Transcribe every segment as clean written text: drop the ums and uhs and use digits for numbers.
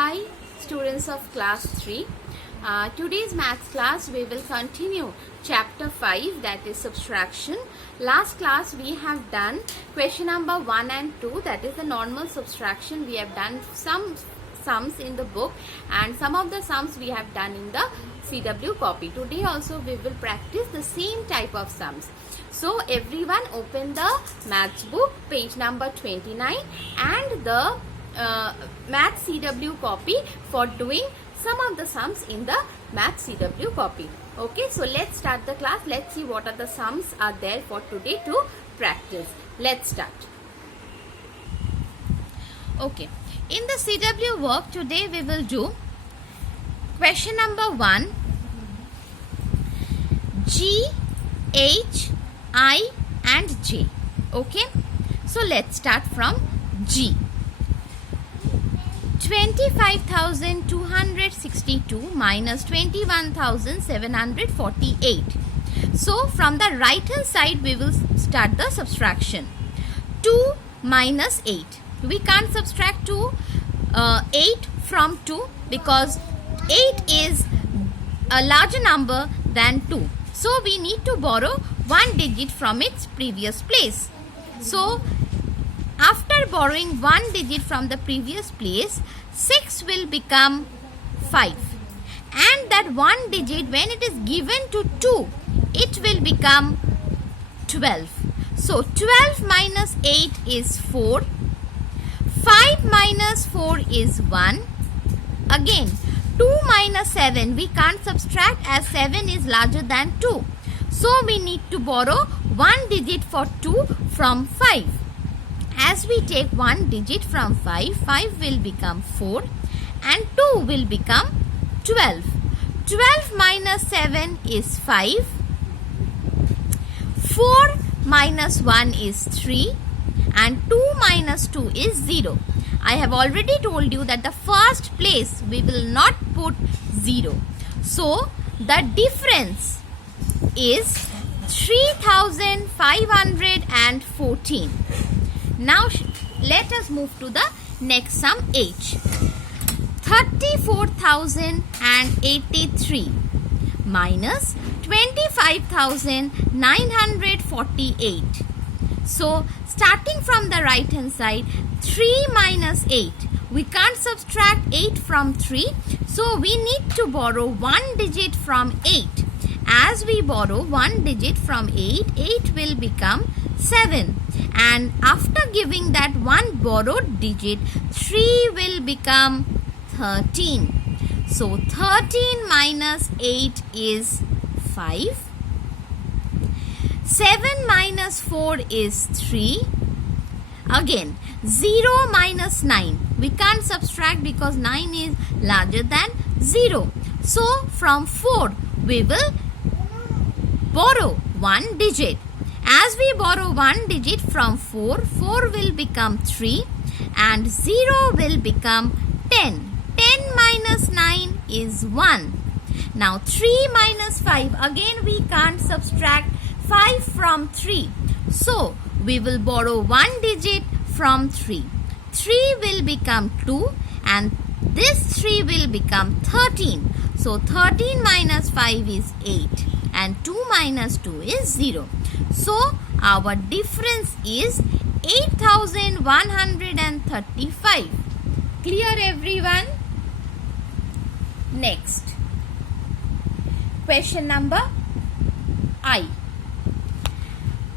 Hi students of class 3. Today's maths class we will continue chapter 5, that is subtraction. Last class we have done question number 1 and 2, that is the normal subtraction. We have done some sums in the book and some of the sums we have done in the CW copy. Today also we will practice the same type of sums. So everyone open the maths book, page number 29, and the math CW copy for doing some of the sums in the math CW copy. Okay, so let's start the class. Let's see what are the sums are there for today to practice. Let's start. Okay, in the CW work today we will do question number 1, G, H, I and J. Okay, so let's start from G. 25,262 minus 21,748. So from the right hand side we will start the subtraction. 2 minus 8. We can't subtract 8 from 2 because 8 is a larger number than 2. So we need to borrow one digit from its previous place. So after borrowing one digit from the previous place, 6 will become 5. And that one digit, when it is given to 2, it will become 12. So 12 minus 8 is 4. 5 minus 4 is 1. Again, 2 minus 7, we can't subtract as 7 is larger than 2. So we need to borrow one digit for 2 from 5. As we take one digit from 5, 5 will become 4 and 2 will become 12. 12 minus 7 is 5. 4 minus 1 is 3 and 2 minus 2 is 0. I have already told you that the first place we will not put 0. So the difference is 3,514. Now let us move to the next sum, H. 34,083 minus 25,948. So starting from the right hand side, 3 minus 8. We can't subtract 8 from 3. So we need to borrow one digit from 8. As we borrow one digit from 8, 8 will become 7. And after giving that one borrowed digit, 3 will become 13. So 13 minus 8 is 5. 7 minus 4 is 3. Again, 0 minus 9. We can't subtract because 9 is larger than 0. So from 4, we will borrow one digit. As we borrow one digit from 4, 4 will become 3 and 0 will become 10. 10 minus 9 is 1. Now 3 minus 5. Again we can't subtract 5 from 3. So we will borrow one digit from 3. 3 will become 2 and this 3 will become 13. So 13 minus 5 is 8 and 2 minus 2 is 0. So our difference is 8,135. Clear everyone? Next. Question number I.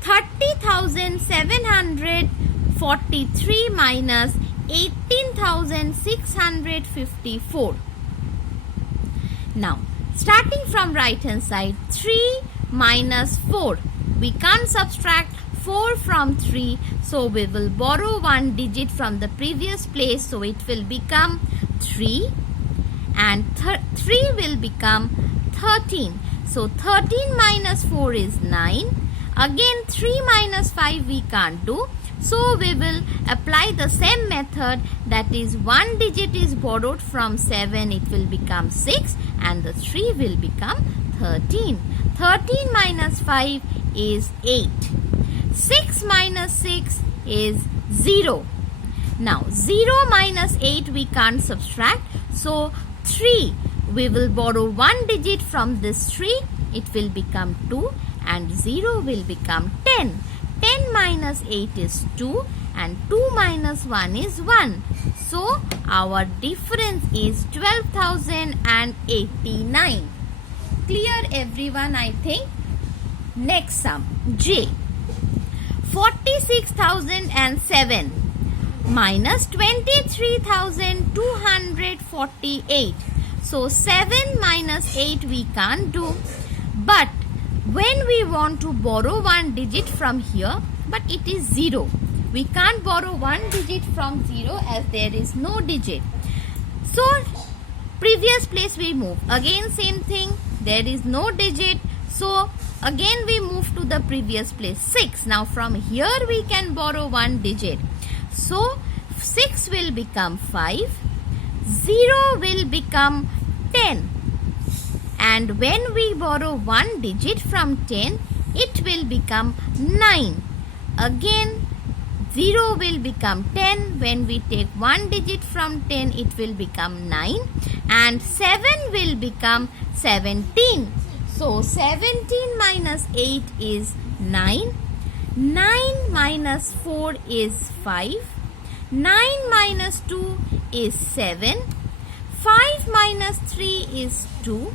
30,743 minus 18,654. Now, starting from right hand side, 3 minus 4. We can't subtract 4 from 3. So we will borrow one digit from the previous place. So it will become 3 and 3 will become 13. So 13 minus 4 is 9. Again 3 minus 5 we can't do. So we will apply the same method, that is one digit is borrowed from 7, it will become 6 and the 3 will become 13. 13 minus 5 is 8. 6 minus 6 is 0. Now 0 minus 8 we can't subtract. So 3, we will borrow one digit from this 3. It will become 2 and 0 will become 10. 10 minus 8 is 2 and 2 minus 1 is 1. So our difference is 12,089. Clear everyone, I think. Next sum, J. 46,007 minus 23,248. So 7 minus 8 we can't do. But when we want to borrow one digit from here, but it is 0. We can't borrow one digit from 0 as there is no digit. So previous place we move. Again same thing. There is no digit. So again we move to the previous place. 6. Now from here we can borrow one digit. So 6 will become 5. 0 will become 10. And when we borrow one digit from 10, it will become 9. Again 0 will become 10. When we take one digit from 10, it will become 9. And 7 will become 17. So 17 minus 8 is 9. 9 minus 4 is 5. 9 minus 2 is 7. 5 minus 3 is 2.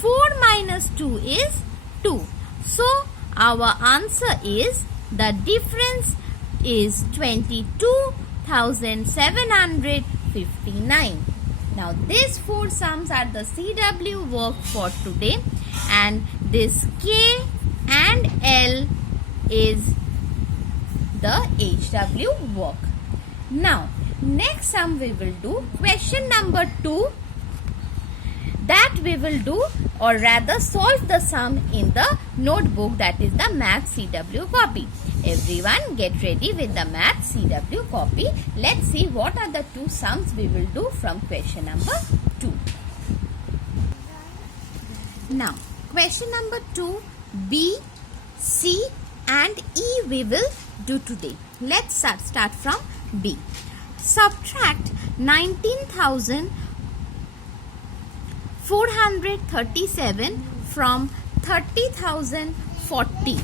4 minus 2 is 2. So our answer is, the difference is 22,759. Now these 4 sums are the CW work for today, and this K and L is the HW work. Now next sum we will do question number 2. That we will do, or rather solve the sum in the notebook, that is the math CW copy. Everyone get ready with the math CW copy. Let's see what are the 2 sums we will do from question number 2. Now question number 2, B, C and E we will do today. Let's start from B. Subtract 19,437 from 30,040.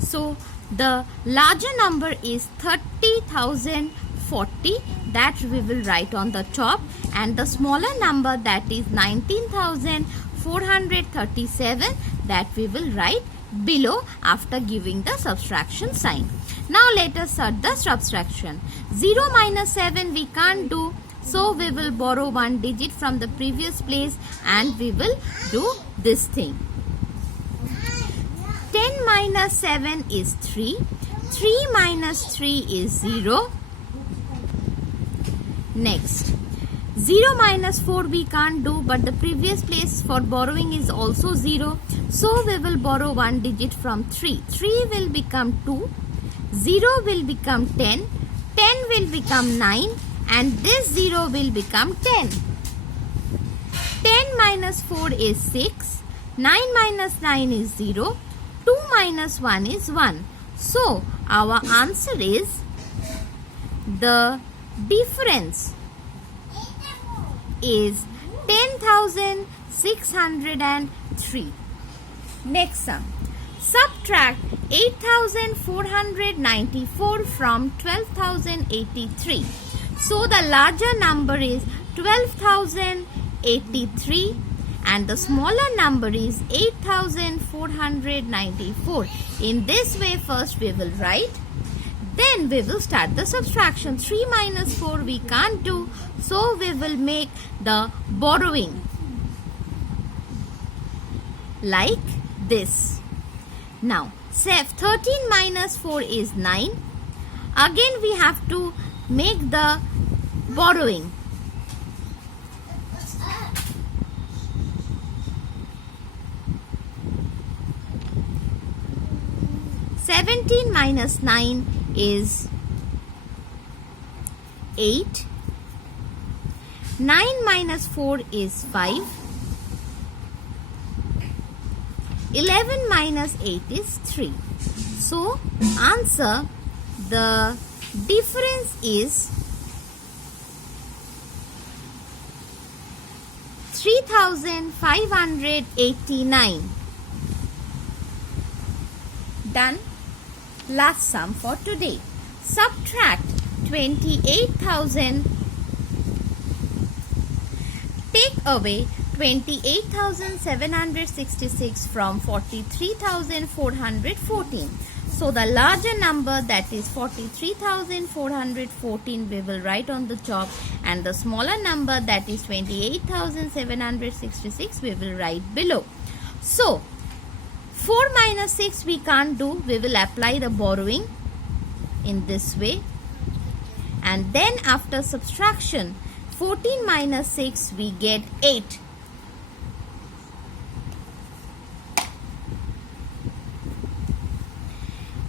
So the larger number is 30,040, that we will write on the top, and the smaller number, that is 19,437, that we will write below after giving the subtraction sign. Now let us start the subtraction. 0 minus 7 we can't do. So we will borrow one digit from the previous place and we will do this thing. 10 minus 7 is 3. 3 minus 3 is 0. Next, 0 minus 4 we can't do, but the previous place for borrowing is also 0. So we will borrow one digit from 3. 3 will become 2. 0 will become 10. 10 will become 9. And this 0 will become 10. 10 minus 4 is 6. 9 minus 9 is 0. 2 minus 1 is 1. So our answer is, the difference is 10,603. Next sum. Subtract 8,494 from 12,083. So the larger number is 12,083 and the smaller number is 8,494. In this way, first we will write, then we will start the subtraction. 3 minus 4 we can't do, so we will make the borrowing like this. Now 13 minus 4 is 9. Again we have to make the borrowing. Seventeen minus 9 is 8. 9 minus 4 is 5. 11 minus 8 is 3. So answer, the difference is 3589. Done. Last sum for today. Subtract 28,000. Take away 28,766 from 43,414. So the larger number, that is 43,414, we will write on the top, and the smaller number, that is 28,766, we will write below. So 4 minus 6 we can't do. We will apply the borrowing in this way, and then after subtraction 14 minus 6 we get 8.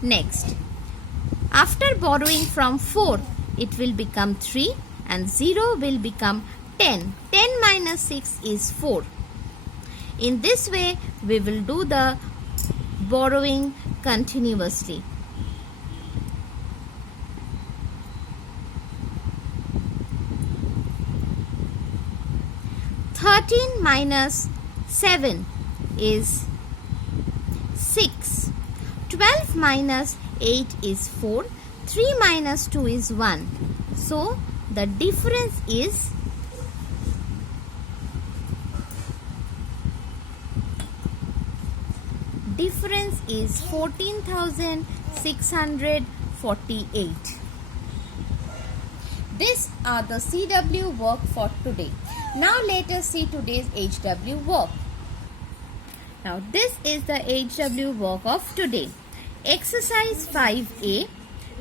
Next, after borrowing from 4, it will become 3 and 0 will become 10. 10 minus 6 is 4. In this way, we will do the borrowing continuously. Thirteen minus 7 is 6. 12 minus 8 is 4. 3 minus 2 is 1. So the difference is 14,648. These are the CW work for today. Now let us see today's HW work. Now this is the HW work of today. Exercise 5A,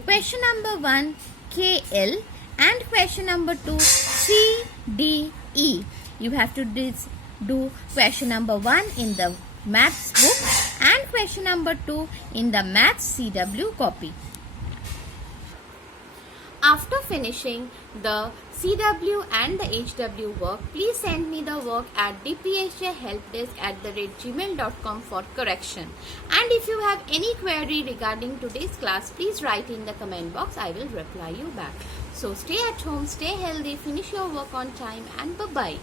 question number 1 KL and question number 2 CDE. You have to do question number 1 in the maths book and question number 2 in the maths CW copy. After finishing the CW and the HW work, please send me the work at dphjhelpdesk@gmail.com for correction. And if you have any query regarding today's class, please write in the comment box. I will reply you back. So stay at home, stay healthy, finish your work on time, and bye-bye.